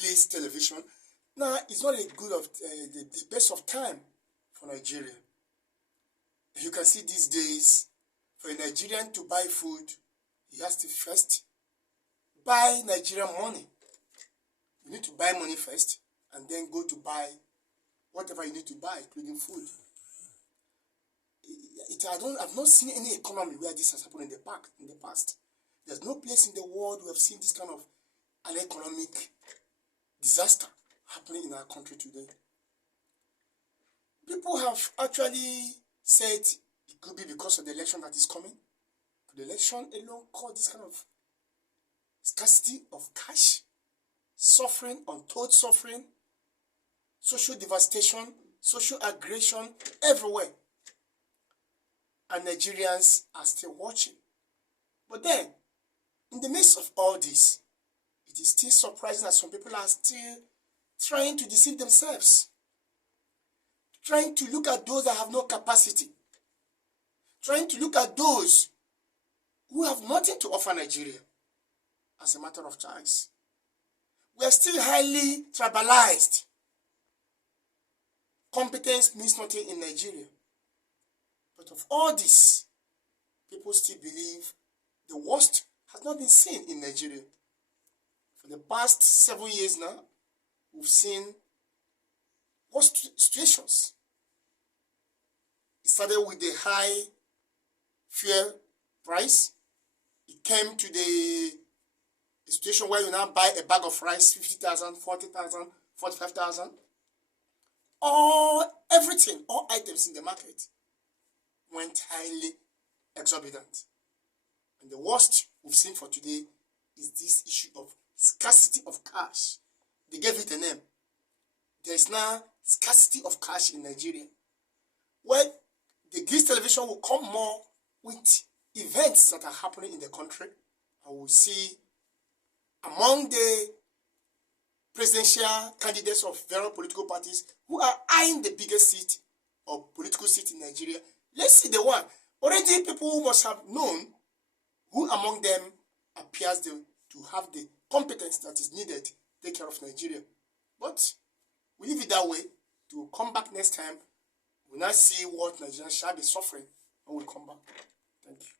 Glaze television. Now, it's not a good of the best of time for Nigeria. You can see these days, for a Nigerian to buy food, he has to first buy Nigerian money. You need to buy money first, and then go to buy whatever you need to buy, including food. I've not seen any economy where this has happened in the past. There's no place in the world we have seen this kind of an economic disaster happening in our country today. People have actually said it could be because of the election that is coming. Could the election alone cause this kind of scarcity of cash, suffering, untold suffering, social devastation, social aggression everywhere? And Nigerians are still watching. But then, in the midst of all this, it is still surprising that some people are still trying to deceive themselves, trying to look at those that have no capacity, trying to look at those who have nothing to offer Nigeria as a matter of choice. We are still highly tribalized. Competence means nothing in Nigeria. But of all this, people still believe the worst has not been seen in Nigeria. For the past 7 years now, we've seen worst situations. It started with the high fuel price. It came to the situation where you now buy a bag of rice, 50,000, 40,000, 45,000. Everything, all items in the market went highly exorbitant. And the worst we've seen for today is this issue of scarcity of cash. They gave it a name. There is now scarcity of cash in Nigeria. Well, the Glaze television will come more with events that are happening in the country. And we'll see among the presidential candidates of various political parties who are eyeing the biggest seat or political seat in Nigeria. Let's see the one. Already people must have known who among them appears to have the competence that is needed to take care of Nigeria. But we leave it that way. To come back next time, we'll now see what Nigerians shall be suffering when we come back. Thank you.